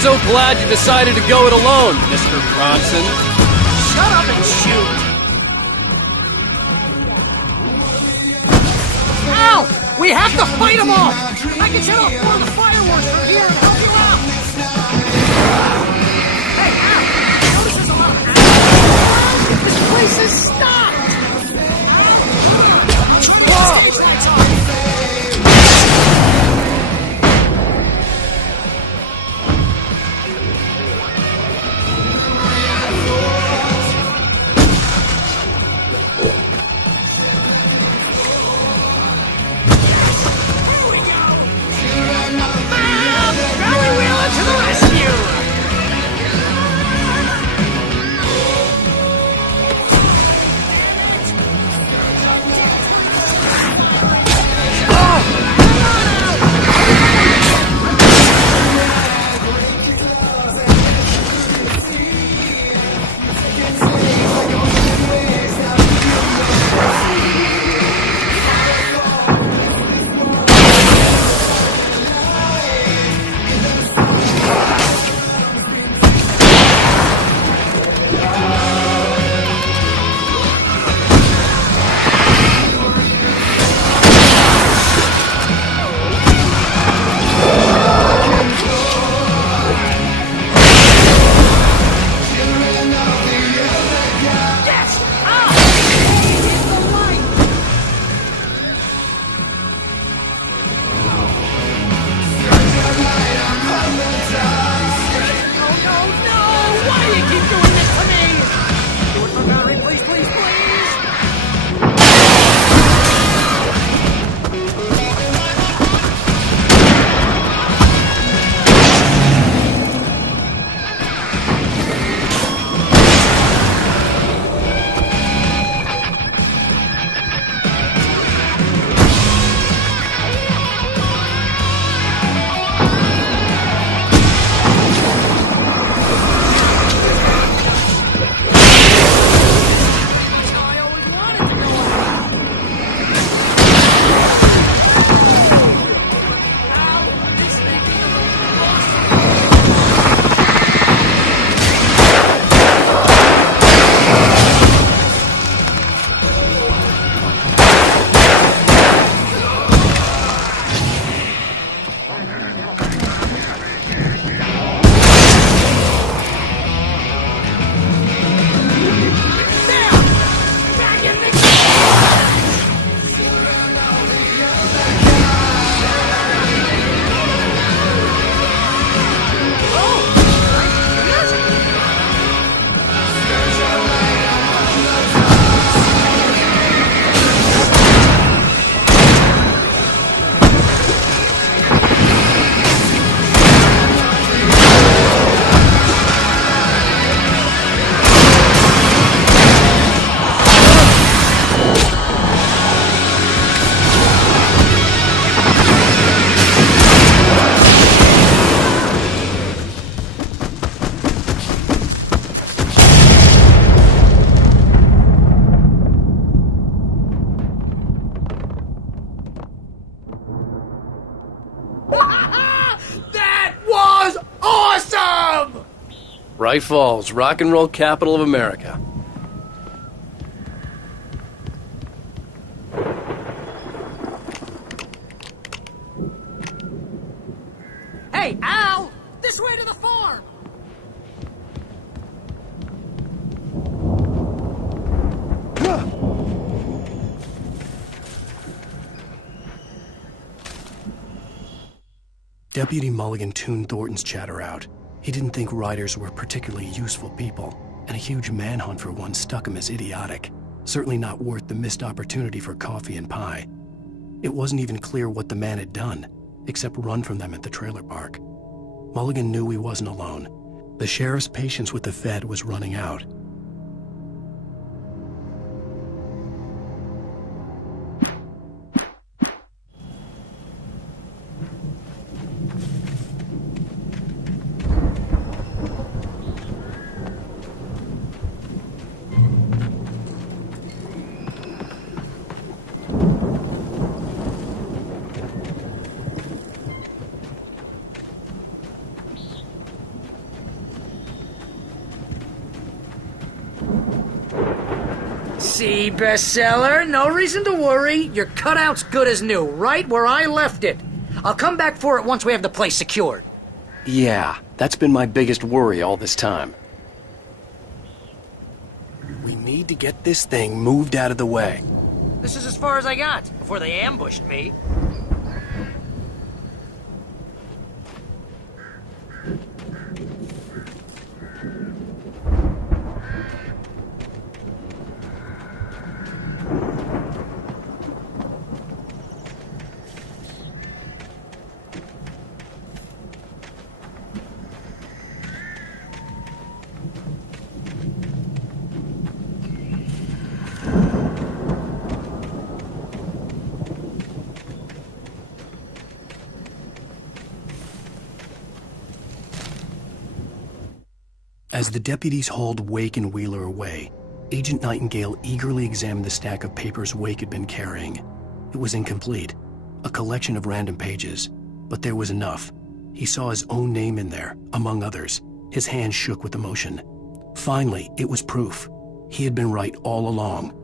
so glad you decided to go it alone, Mr. Bronson. Shut up and shoot! Al! We have to fight them all! I can set off more of the fireworks from here and help you out! Hey, Al! Notice there's a lot of animals. This place is stopped! Whoa! Bright Falls, rock and roll capital of America. Hey, Al! This way to the farm! Deputy Mulligan tuned Thornton's chatter out. He didn't think riders were particularly useful people, and a huge manhunt for one struck him as idiotic. Certainly not worth the missed opportunity for coffee and pie. It wasn't even clear what the man had done, except run from them at the trailer park. Mulligan knew he wasn't alone. The sheriff's patience with the Fed was running out. See, bestseller, no reason to worry. Your cutout's good as new, right where I left it. I'll come back for it once we have the place secured. Yeah, that's been my biggest worry all this time. We need to get this thing moved out of the way. This is as far as I got, before they ambushed me. As the deputies hauled Wake and Wheeler away, Agent Nightingale eagerly examined the stack of papers Wake had been carrying. It was incomplete, a collection of random pages, but there was enough. He saw his own name in there, among others. His hands shook with emotion. Finally, it was proof. He had been right all along.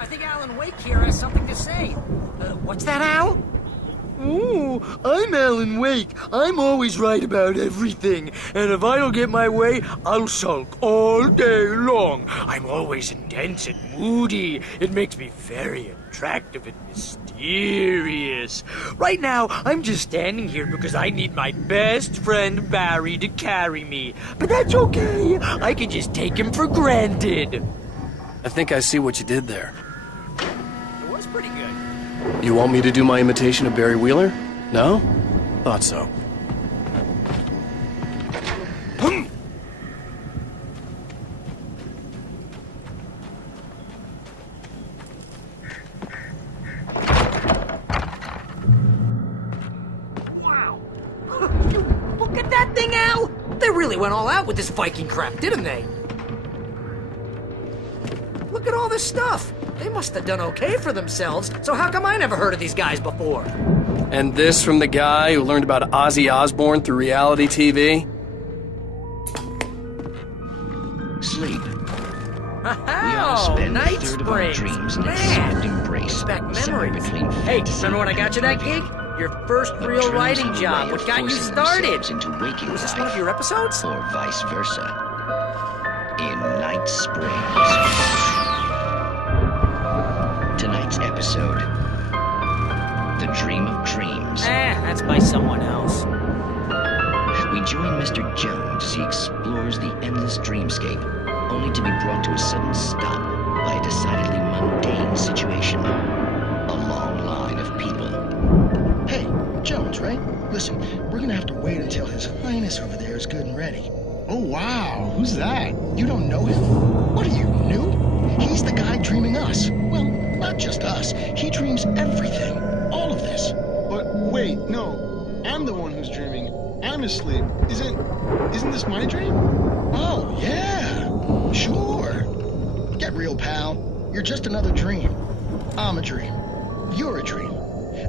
I think Alan Wake here has something to say. What's that, Al? Ooh, I'm Alan Wake. I'm always right about everything. And if I don't get my way, I'll sulk all day long. I'm always intense and moody. It makes me very attractive and mysterious. Right now, I'm just standing here because I need my best friend Barry to carry me. But that's okay. I can just take him for granted. I think I see what you did there. It was pretty good. You want me to do my imitation of Barry Wheeler? No? Thought so. Wow. Look at that thing, Al! They really went all out with this Viking crap, didn't they? Look at all this stuff. They must have done okay for themselves, so how come I never heard of these guys before? And this from the guy who learned about Ozzy Osbourne through reality TV? Sleep. Oh, We all spend a Night third of our Springs. dreams in a Man, soft embrace. back somewhere memories. between Hey, fantasy remember when I and got you that gig? reality. Your first But real dreams writing have a job, way what of got you forcing started? themselves into waking Was this life, one of your episodes? or vice versa. In Night Springs. Tonight's episode, The Dream of Dreams. That's by someone else. We join Mr. Jones as he explores the endless dreamscape, only to be brought to a sudden stop by a decidedly mundane situation. A long line of people. Hey, Jones, right? Listen, we're gonna have to wait until His Highness over there is good and ready. Oh, wow. Who's that? You don't know him? What are you, new? He's the guy dreaming us. Well, not just us. He dreams everything. All of this. But wait, no. I'm the one who's dreaming. I'm asleep. Isn't this my dream? Oh, yeah. Sure. Get real, pal. You're just another dream. I'm a dream. You're a dream.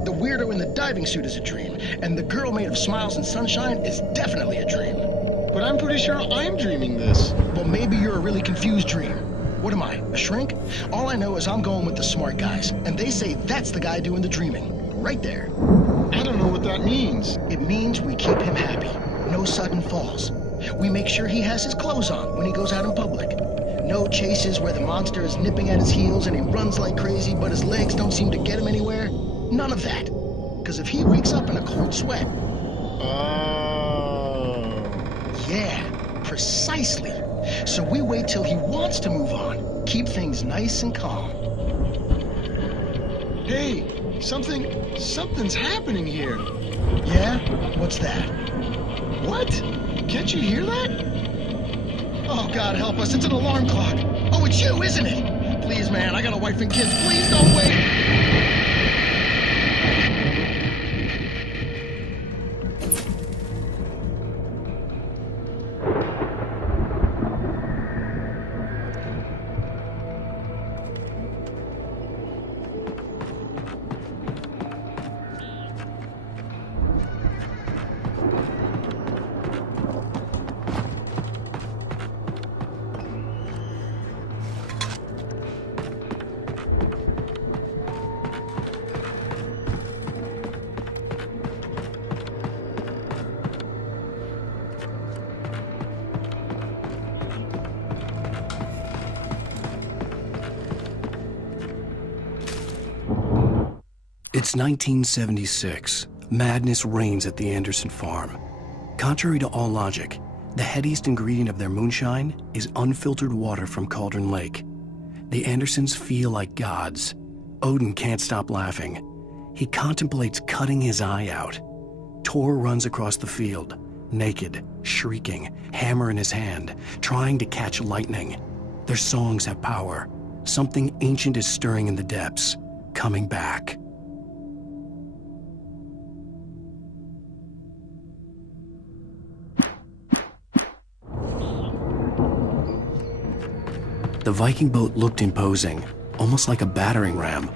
The weirdo in the diving suit is a dream. And the girl made of smiles and sunshine is definitely a dream. But I'm pretty sure I'm dreaming this. Well, maybe you're a really confused dream. What am I, a shrink? All I know is I'm going with the smart guys, and they say that's the guy doing the dreaming. Right there. I don't know what that means. It means we keep him happy. No sudden falls. We make sure he has his clothes on when he goes out in public. No chases where the monster is nipping at his heels and he runs like crazy, but his legs don't seem to get him anywhere. None of that. Because if he wakes up in a cold sweat... Oh. Yeah, precisely. So we wait till he wants to move on. Keep things nice and calm. Hey, something's happening here. Yeah? What's that? What? Can't you hear that? Oh, God help us, it's an alarm clock. Oh, it's you, isn't it? Please, man, I got a wife and kids. Please don't wait. It's 1976. Madness reigns at the Anderson farm. Contrary to all logic, the headiest ingredient of their moonshine is unfiltered water from Cauldron Lake. The Andersons feel like gods. Odin can't stop laughing. He contemplates cutting his eye out. Tor runs across the field, naked, shrieking, hammer in his hand, trying to catch lightning. Their songs have power. Something ancient is stirring in the depths, coming back. The Viking boat looked imposing, almost like a battering ram.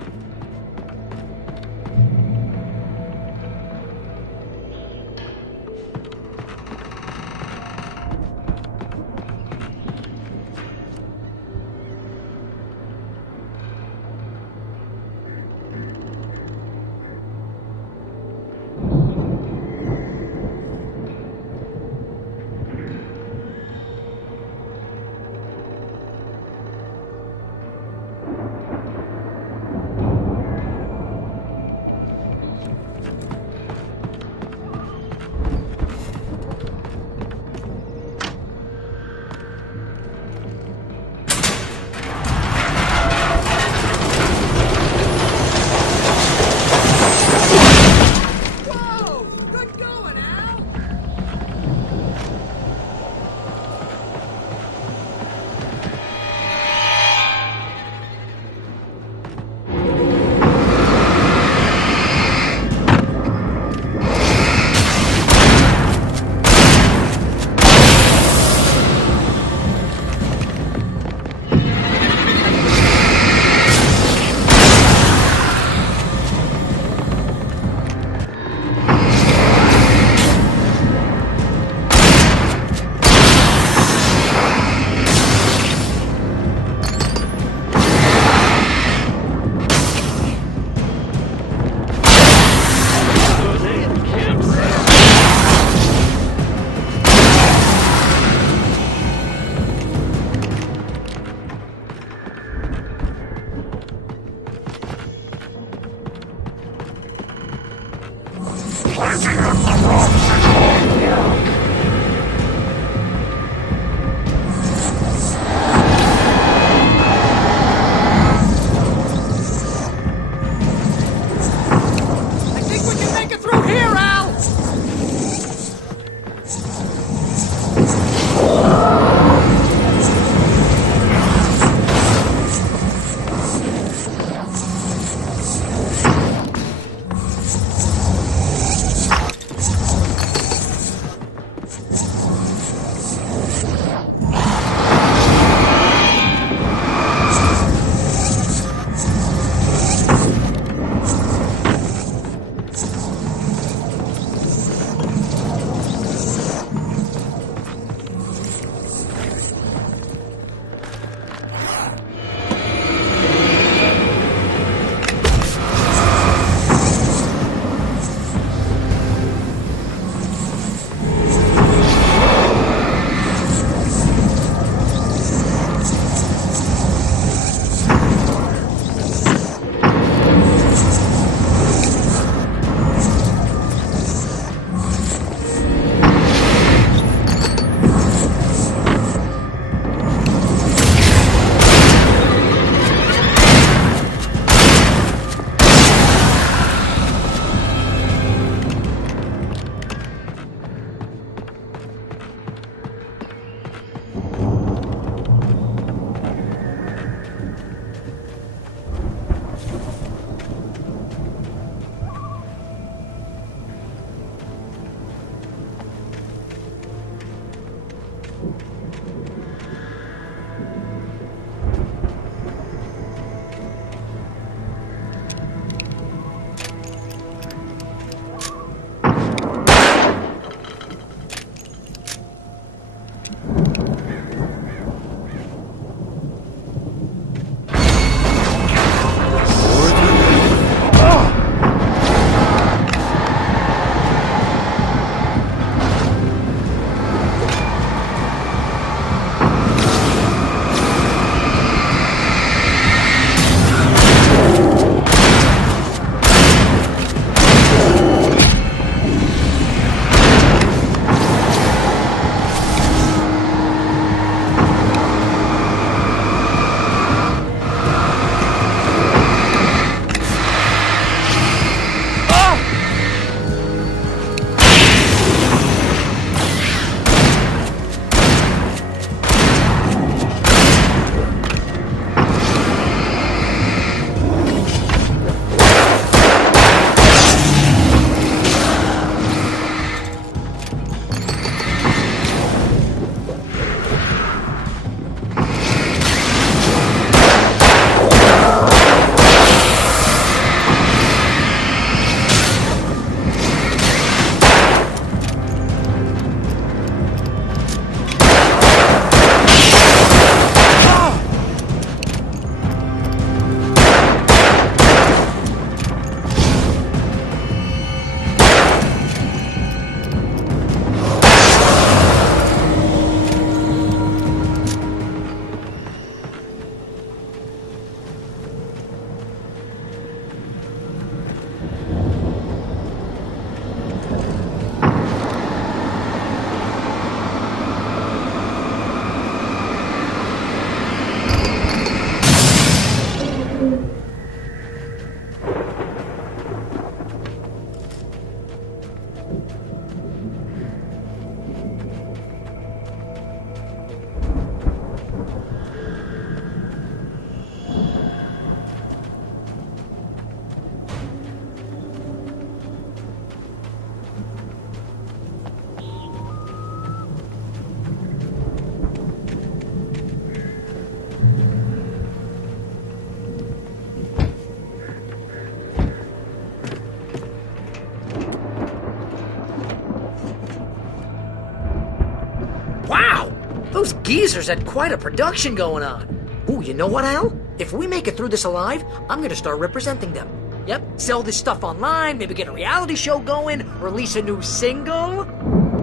Those geezers had quite a production going on. Ooh, you know what, Al? If we make it through this alive, I'm gonna start representing them. Yep, sell this stuff online, maybe get a reality show going, release a new single.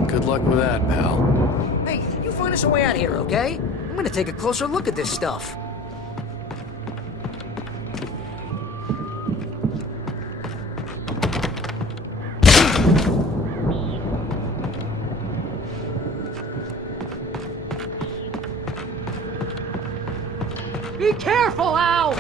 Good luck with that, pal. Hey, you find us a way out of here, okay? I'm gonna take a closer look at this stuff. Be careful, Al!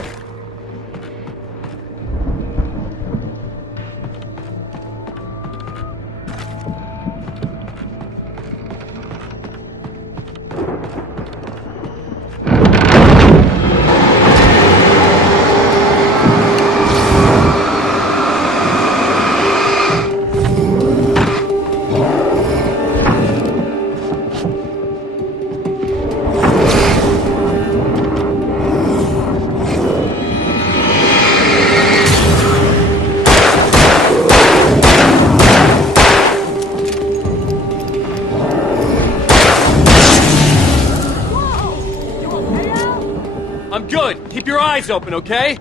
I'm good. Keep your eyes open, okay?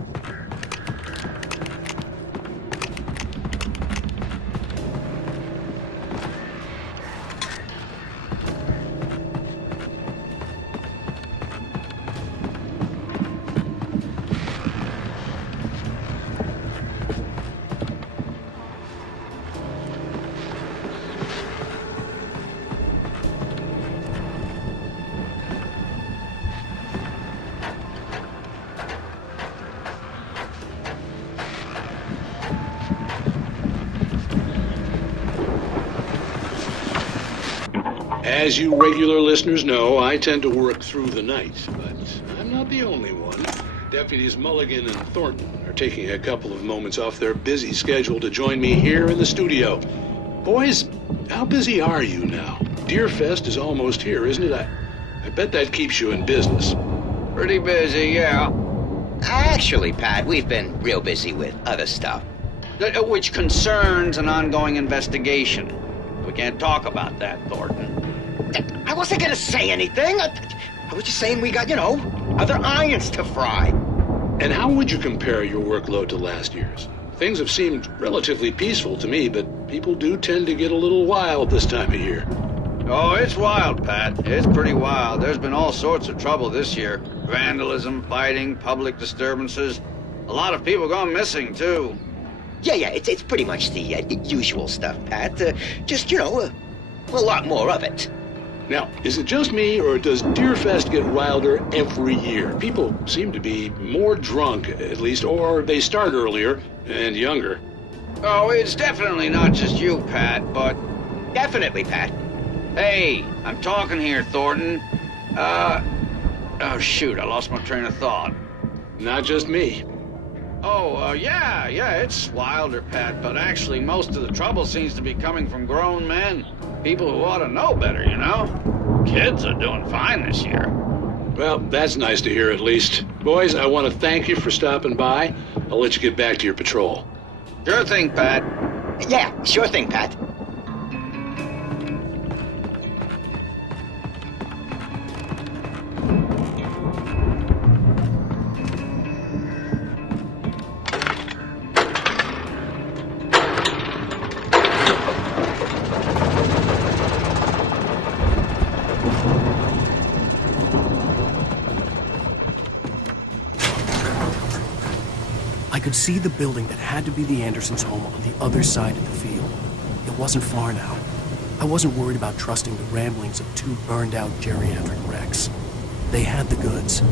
As you regular listeners know, I tend to work through the night, but I'm not the only one. Deputies Mulligan and Thornton are taking a couple of moments off their busy schedule to join me here in the studio. Boys, how busy are you now? Deerfest is almost here, isn't it? I bet that keeps you in business. Pretty busy, yeah. Actually, Pat, we've been real busy with other stuff, which concerns an ongoing investigation. We can't talk about that, Thornton. I wasn't gonna say anything. I was just saying we got, other irons to fry. And how would you compare your workload to last year's? Things have seemed relatively peaceful to me, but people do tend to get a little wild this time of year. Oh, it's wild, Pat. It's pretty wild. There's been all sorts of trouble this year. Vandalism, fighting, public disturbances. A lot of people gone missing, too. Yeah, it's pretty much the usual stuff, Pat. Just, a lot more of it. Now, is it just me, or does Deerfest get wilder every year? People seem to be more drunk, at least, or they start earlier and younger. Oh, it's definitely not just you, Pat, but... Definitely, Pat. Hey, I'm talking here, Thornton. Oh, shoot, I lost my train of thought. Not just me. Oh, yeah, it's wilder, Pat, but actually most of the trouble seems to be coming from grown men. People who ought to know better, Kids are doing fine this year. Well, that's nice to hear at least. Boys, I want to thank you for stopping by. I'll let you get back to your patrol. Sure thing, Pat. Yeah, sure thing, Pat. I could see the building that had to be the Andersons' home on the other side of the field. It wasn't far now. I wasn't worried about trusting the ramblings of two burned-out geriatric wrecks. They had the goods.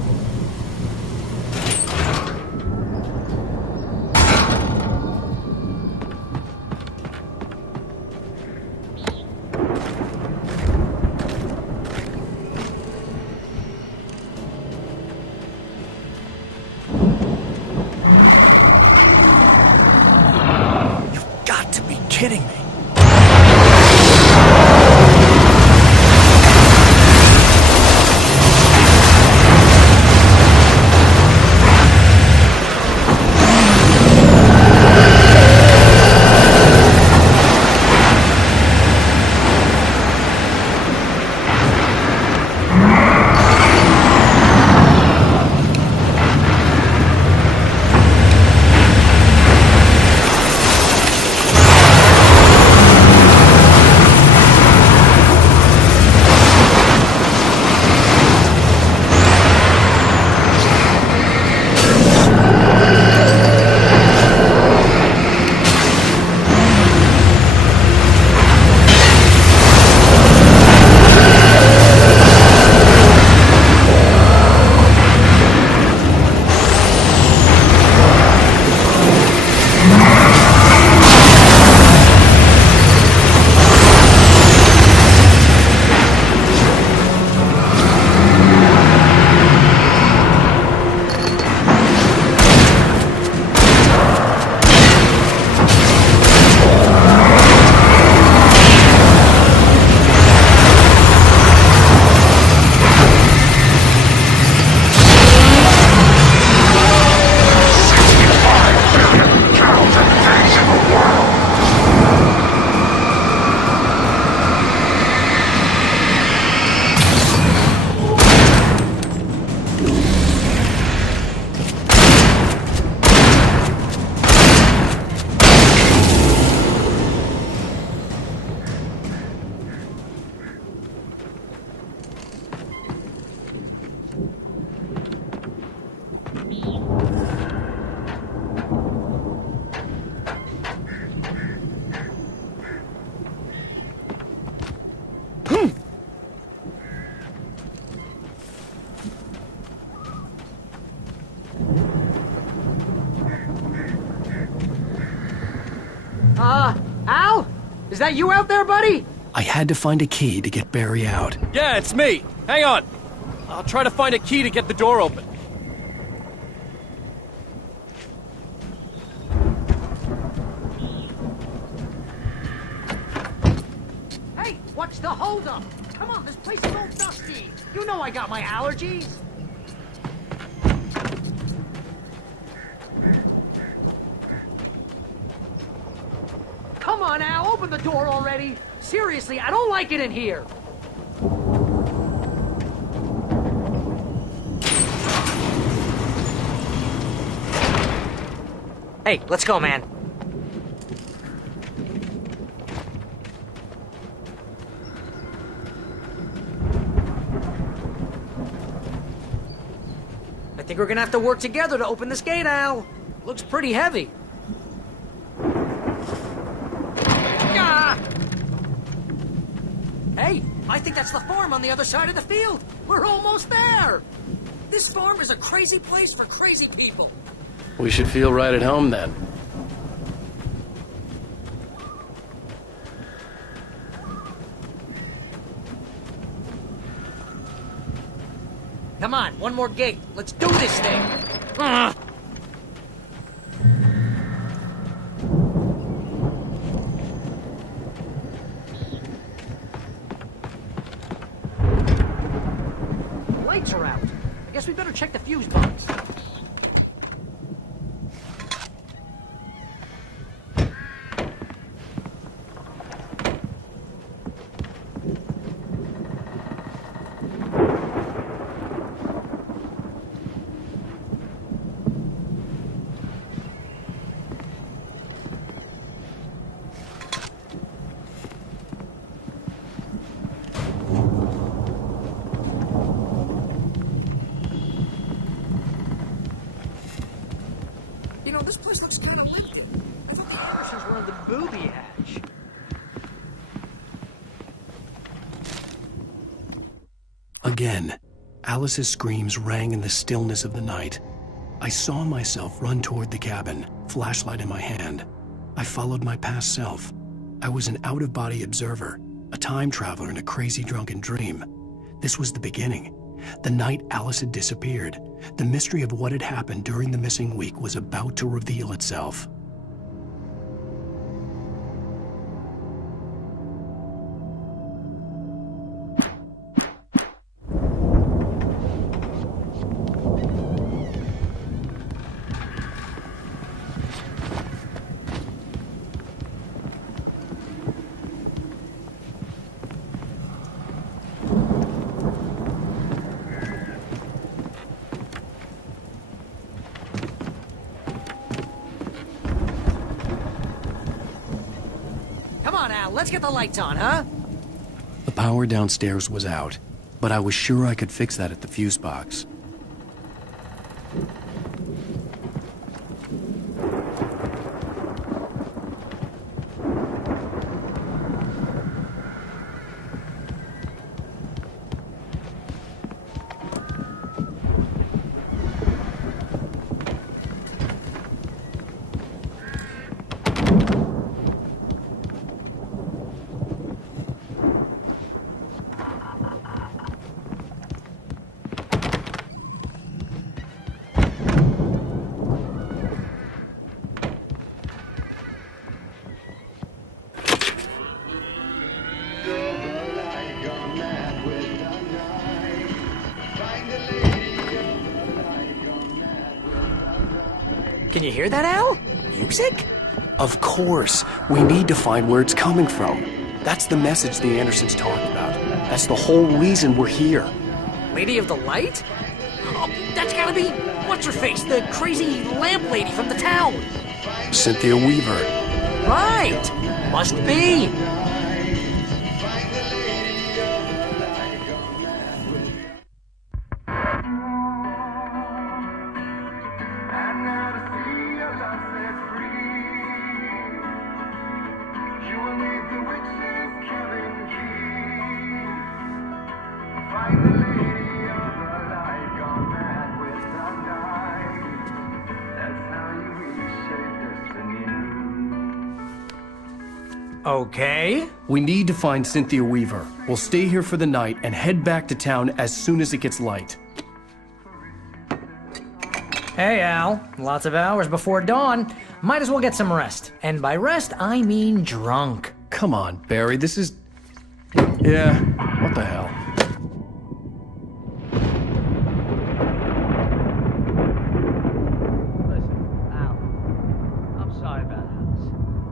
Kidding me. Al? Is that you out there, buddy? I had to find a key to get Barry out. Yeah, it's me. Hang on. I'll try to find a key to get the door open. Hey, what's the holdup? Come on, this place is all dusty. You know I got my allergies. Come on, Al, open the door already. Seriously, I don't like it in here. Hey, let's go, man. I think we're gonna have to work together to open this gate, Al. Looks pretty heavy. Ah! Hey, I think that's the farm on the other side of the field. We're almost there. This farm is a crazy place for crazy people. We should feel right at home then. Come on, one more gate. Let's do this thing. Ugh. Lights are out. I guess we better check the fuse box. You know, this place looks kind of lifted. I thought the Andersons were on the booby hatch. Again, Alice's screams rang in the stillness of the night. I saw myself run toward the cabin, flashlight in my hand. I followed my past self. I was an out-of-body observer, a time traveler in a crazy drunken dream. This was the beginning. The night Alice had disappeared. The mystery of what had happened during the missing week was about to reveal itself. Come on, Al, let's get the lights on, huh? The power downstairs was out, but I was sure I could fix that at the fuse box. Can you hear that, Al? Music? Of course. We need to find where it's coming from. That's the message the Andersons talked about. That's the whole reason we're here. Lady of the Light? Oh, that's gotta be... What's-her-face? The crazy lamp lady from the town. Cynthia Weaver. Right. Must be. Okay. We need to find Cynthia Weaver. We'll stay here for the night and head back to town as soon as it gets light. Hey, Al. Lots of hours before dawn. Might as well get some rest. And by rest, I mean drunk. Come on, Barry, this is... Yeah, what the hell? Listen, Al, I'm sorry about Alice.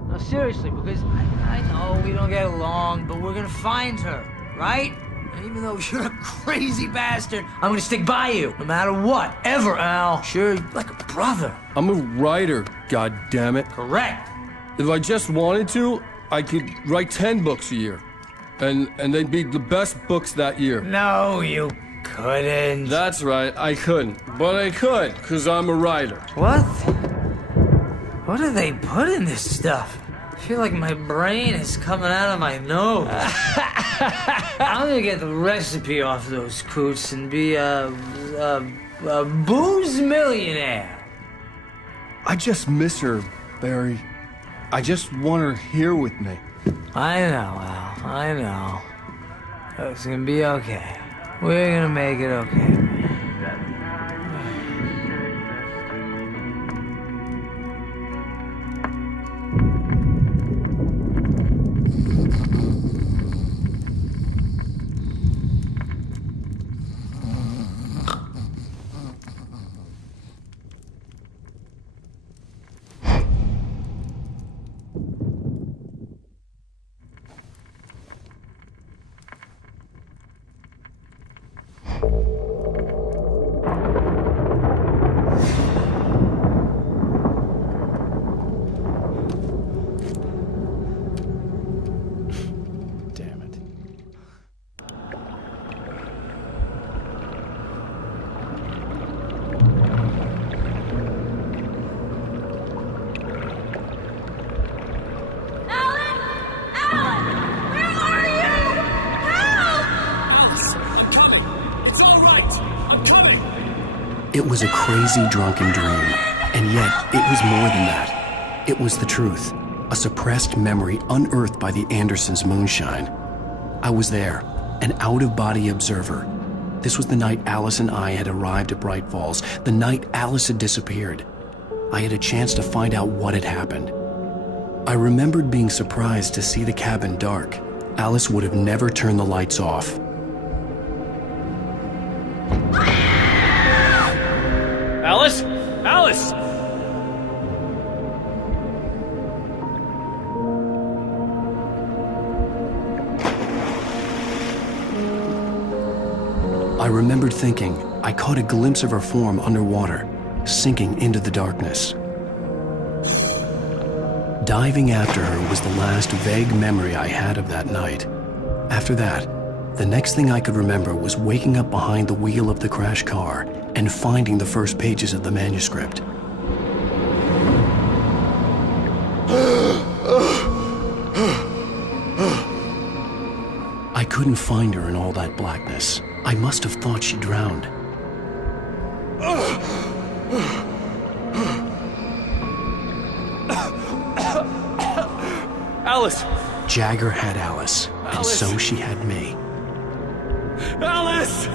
No, seriously, because I know we don't get along, but we're gonna find her, right? And even though you're a crazy bastard, I'm gonna stick by you, no matter what, ever, Al. Sure, like a brother. I'm a writer, goddammit. Correct. If I just wanted to, I could write 10 books a year. And they'd be the best books that year. No, you couldn't. That's right, I couldn't. But I could, because I'm a writer. What? What do they put in this stuff? I feel like my brain is coming out of my nose. I'm gonna get the recipe off those coots and be a booze millionaire. I just miss her, Barry. I just want her here with me. I know, Al. I know. It's gonna be okay. We're gonna make it okay. It was a crazy, drunken dream, and yet it was more than that. It was the truth, a suppressed memory unearthed by the Andersons' moonshine. I was there, an out-of-body observer. This was the night Alice and I had arrived at Bright Falls, the night Alice had disappeared. I had a chance to find out what had happened. I remembered being surprised to see the cabin dark. Alice would have never turned the lights off. Alice? Alice! I remembered thinking I caught a glimpse of her form underwater, sinking into the darkness. Diving after her was the last vague memory I had of that night. After that, the next thing I could remember was waking up behind the wheel of the crashed car and finding the first pages of the manuscript. I couldn't find her in all that blackness. I must have thought she drowned. Alice! Jagger had Alice, and so she had me. Alice!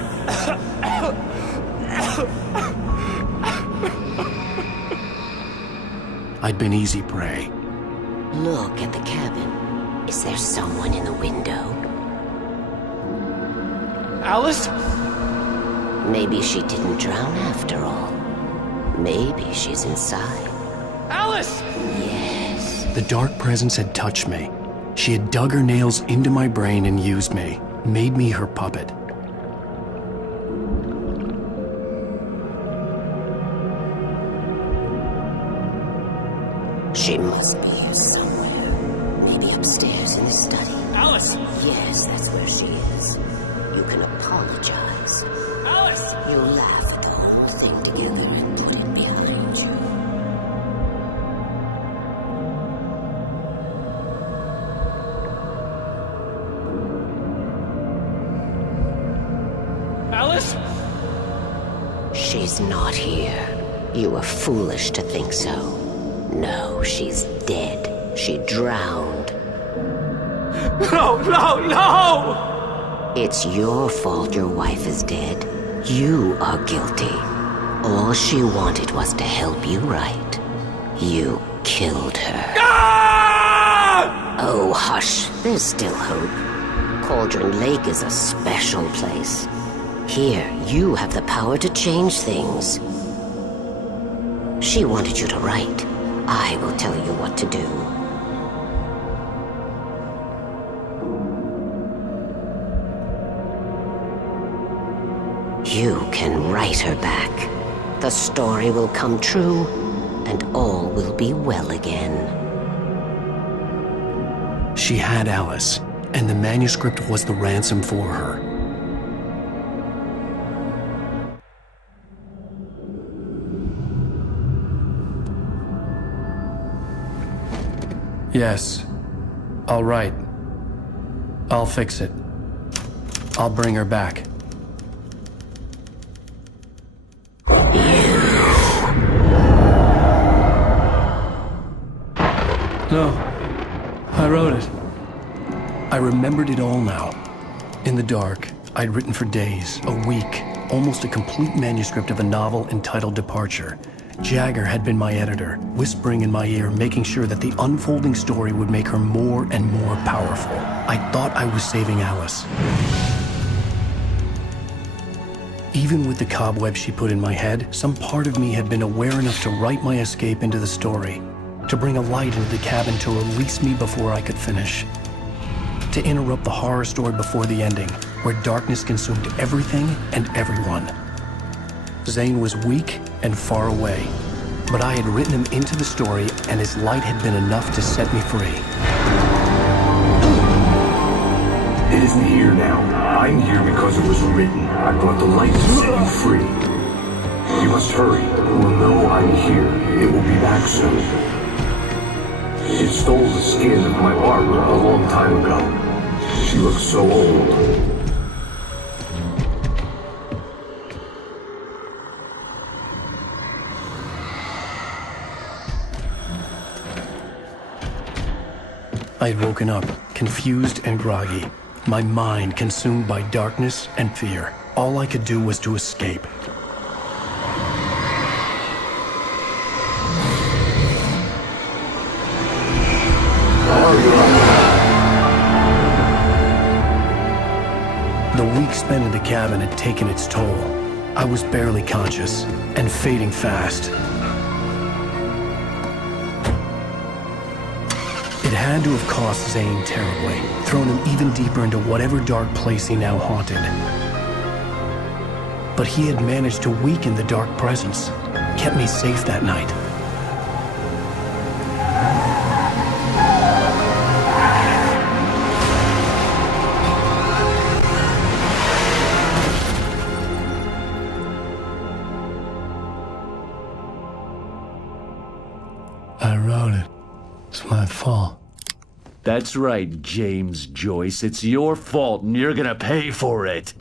I'd been easy prey. Look at the cabin. Is there someone in the window? Alice? Maybe she didn't drown after all. Maybe she's inside. Alice! Yes. The dark presence had touched me. She had dug her nails into my brain and used me, made me her puppet. She must be here somewhere. Maybe upstairs in the study. Alice! Yes, that's where she is. You can apologize. Alice! You laugh at the whole thing together and put it behind you. Alice? She's not here. You were foolish to think so. No, she's dead. She drowned. No, no, no! It's your fault your wife is dead. You are guilty. All she wanted was to help you right. You killed her. Ah! Oh, hush. There's still hope. Cauldron Lake is a special place. Here, you have the power to change things. She wanted you to write. I will tell you what to do. You can write her back. The story will come true, and all will be well again. She had Alice, and the manuscript was the ransom for her. Yes, I'll write. I'll fix it. I'll bring her back. No, I wrote it. I remembered it all now. In the dark, I'd written for days, a week, almost a complete manuscript of a novel entitled Departure. Jagger had been my editor, whispering in my ear, making sure that the unfolding story would make her more and more powerful. I thought I was saving Alice. Even with the cobweb she put in my head, some part of me had been aware enough to write my escape into the story, to bring a light into the cabin to release me before I could finish, to interrupt the horror story before the ending, where darkness consumed everything and everyone. Zane was weak and far away, but I had written him into the story, and his light had been enough to set me free. It isn't here now. I'm here because it was written. I brought the light to set you free. You must hurry. It will know I'm here. It will be back soon. It stole the skin of my Barbara a long time ago. She looks so old. I had woken up, confused and groggy, my mind consumed by darkness and fear. All I could do was to escape. The week spent in the cabin had taken its toll. I was barely conscious, and fading fast. It had to have cost Zane terribly, thrown him even deeper into whatever dark place he now haunted. But he had managed to weaken the dark presence, kept me safe that night. I wrote it. It's my fault. That's right, James Joyce. It's your fault, and you're gonna pay for it.